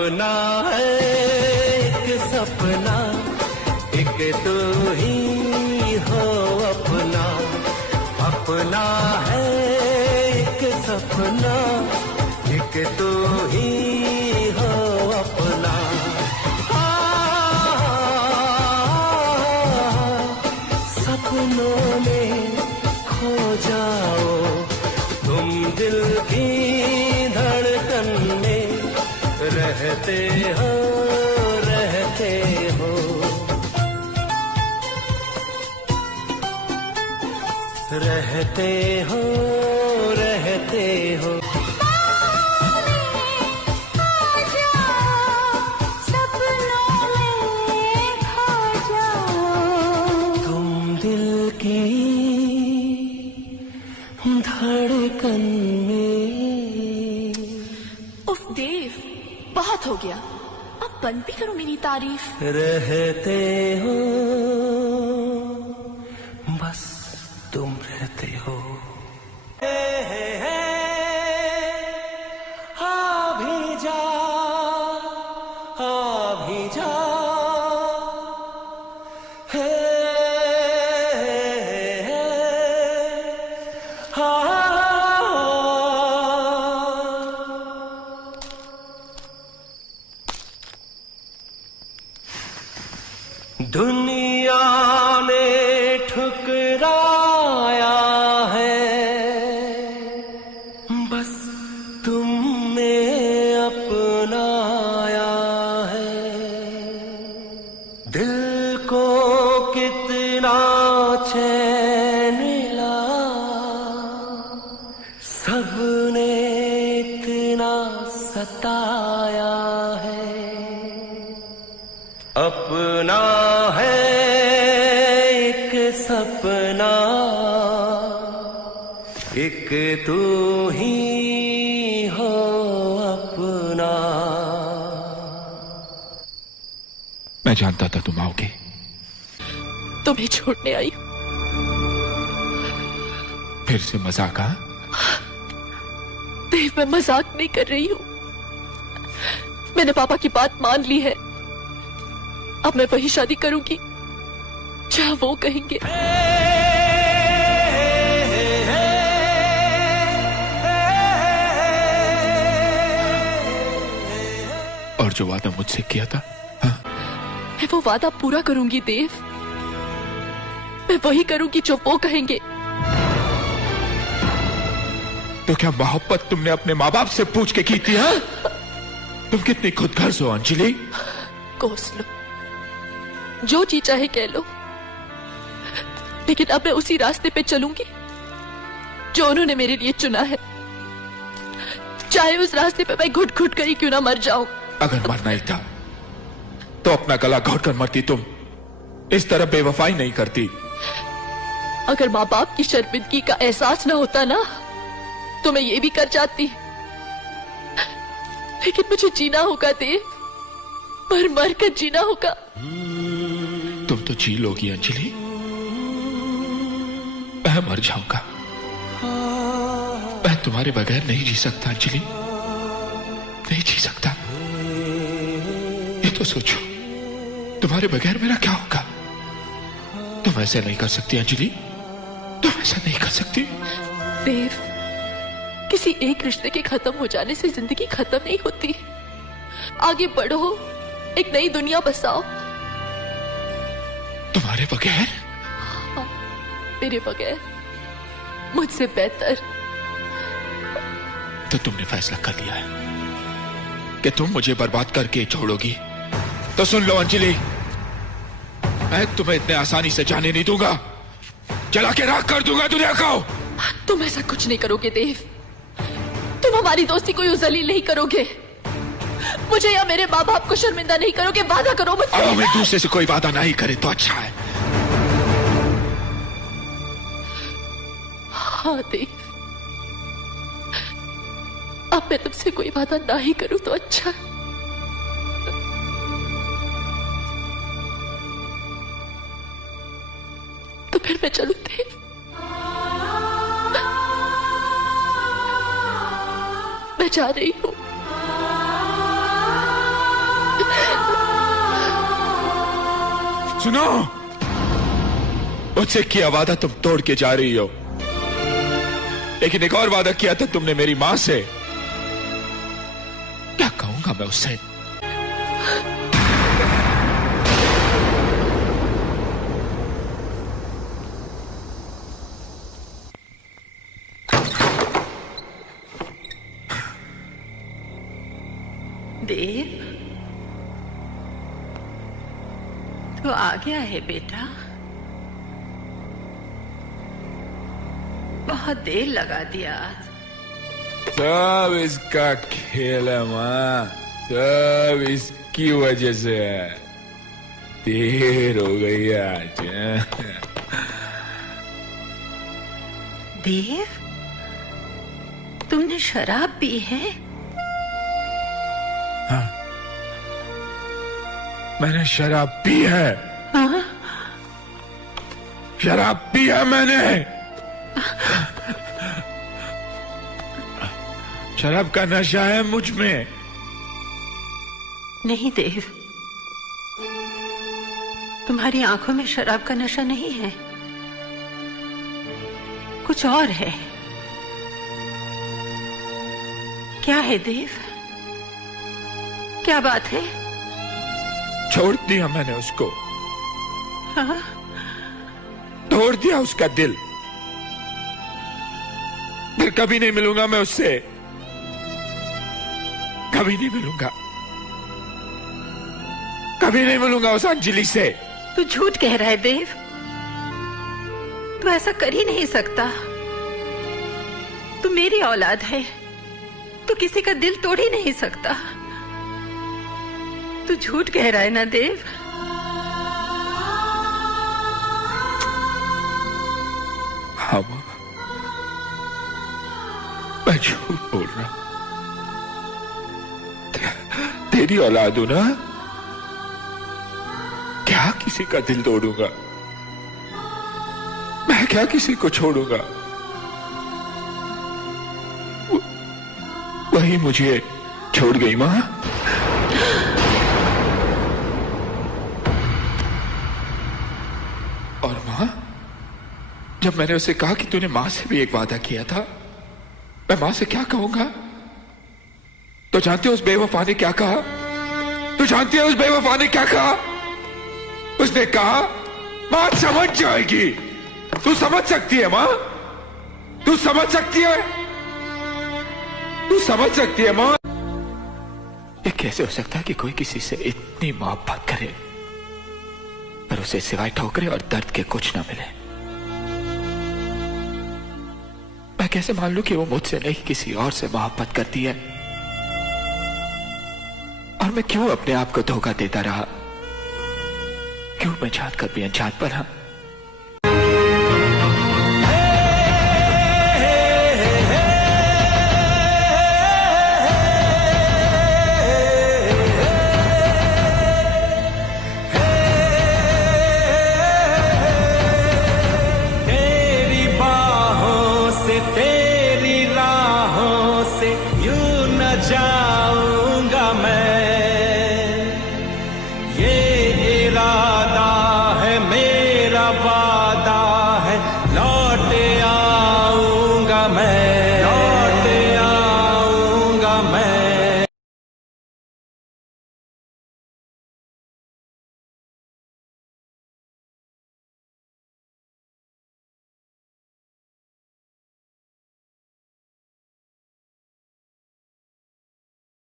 अपना है एक सपना, एक तू ही हो अपना, अपना है एक सपना, एक तू ही हो अपना। सपनों में खो जाओ तुम, दिल की धड़कन में रहते हो, रहते हो, रहते हो, रहते हो। धड़कन में। उफ देव, बहुत हो गया, अब बंद भी करो मेरी तारीफ। रहते हो, बस तुम रहते हो। आ भी जा, आ भी जा, दुनिया ने ठुकराया है, बस तुमने अपनाया है। दिल को कितना चैन मिला, सबने इतना सताया है। अपना है एक सपना, एक तू ही हो अपना। मैं जानता था तुम आओगे। तुम्हें छोड़ने आई हूं। फिर से मजाक? देव, मैं मजाक नहीं कर रही हूं। मैंने पापा की बात मान ली है। अब मैं वही शादी करूंगी जहां वो कहेंगे। और जो वादा मुझसे किया था, हाँ? मैं वो वादा पूरा करूंगी देव। मैं वही करूंगी जो वो कहेंगे। तो क्या मोहब्बत तुमने अपने माँ बाप से पूछ के की थी? हाँ? तुम कितनी खुदगर्ज हो अंजलि। कोस लो, जो जी चाहे कह लो, लेकिन अब मैं उसी रास्ते पे चलूंगी जो उन्होंने मेरे लिए चुना है। चाहे उस रास्ते पे मैं घुट घुट कर ही क्यों ना मर जाऊं। अगर मरना ही था तो अपना गला घोट कर मरती। तुम इस तरह बेवफाई नहीं करती। अगर माँ बाप की शर्मिंदगी का एहसास ना होता ना, तो मैं ये भी कर जाती। लेकिन मुझे जीना होगा देव, मर मर कर जीना होगा। तुम तो जी लोगी अंजलि, मैं मर जाऊंगा। मैं तुम्हारे बगैर नहीं जी सकता अंजलि, नहीं जी सकता। ये तो सोचो, तुम्हारे बगैर मेरा क्या होगा। तुम ऐसे नहीं कर सकती अंजलि, तुम ऐसा नहीं कर सकती। देव, किसी एक रिश्ते के खत्म हो जाने से जिंदगी खत्म नहीं होती। आगे बढ़ो, एक नई दुनिया बसाओ। तुम्हारे बगैर? हाँ, मेरे बगैर, मुझसे बेहतर। तो तुमने फैसला कर लिया है कि तुम मुझे बर्बाद करके छोड़ोगी। तो सुन लो अंजलि, मैं तुम्हें इतने आसानी से जाने नहीं दूंगा। जला के राख कर दूंगा दुनिया को। तुम ऐसा कुछ नहीं करोगे देव। तुम हमारी दोस्ती को यूं जलील नहीं करोगे। मुझे या मेरे माँ बाप को शर्मिंदा नहीं करोगे। वादा करो मुझसे। अब हम एक दूसरे से कोई वादा नहीं करे तो अच्छा है। हाँ देव, अब मैं तुमसे कोई वादा ना ही करूं तो अच्छा है। तो फिर मैं चलूं देव? मैं जा रही हूं। सुनो, मुझसे किया वादा तुम तोड़ के जा रही हो, लेकिन एक और वादा किया था तुमने मेरी मां से। क्या कहूंगा मैं उससे? देव, तो आ गया है बेटा। बहुत देर लगा दिया आज। सब इसका खेल है मां, सब इसकी वजह से है। देर हो गई आज। देव, तुमने शराब पी है? हाँ, मैंने शराब पी है। हाँ? शराब पी है मैंने। शराब का नशा है मुझ में। नहीं देव, तुम्हारी आंखों में शराब का नशा नहीं है, कुछ और है। क्या है देव? क्या बात है? छोड़ दिया मैंने उसको। हाँ? तोड़ दिया उसका दिल। फिर कभी नहीं मिलूंगा मैं उससे, कभी नहीं मिलूंगा, कभी नहीं मिलूंगा उस अंजलि से। तू झूठ कह रहा है देव, तू ऐसा कर ही नहीं सकता। तू मेरी औलाद है, तू किसी का दिल तोड़ ही नहीं सकता। तू झूठ कह रहा है ना देव? हाँ मां, मैं झूठ बोल रहा हूं। तेरी औलाद हूं ना, क्या किसी का दिल तोड़ूंगा मैं? क्या किसी को छोड़ूंगा? वही मुझे छोड़ गई मां। और मां, जब मैंने उसे कहा कि तूने मां से भी एक वादा किया था, मैं मां से क्या कहूंगा? तो जानते हो उस बेवफा ने क्या कहा? तू जानती है उस बेवफा ने क्या कहा? उसने कहा मां समझ जाएगी। तू समझ सकती है मां? तू समझ सकती है? तू समझ सकती है मां? ये कैसे हो सकता है कि कोई किसी से इतनी मोहब्बत करे पर उसे सिवाय ठोकरे और दर्द के कुछ ना मिले? मैं कैसे मान लूं कि वो मुझसे नहीं किसी और से मोहब्बत करती है? और मैं क्यों अपने आप को धोखा देता रहा? क्यों मैं जानकर भी अनजान पर?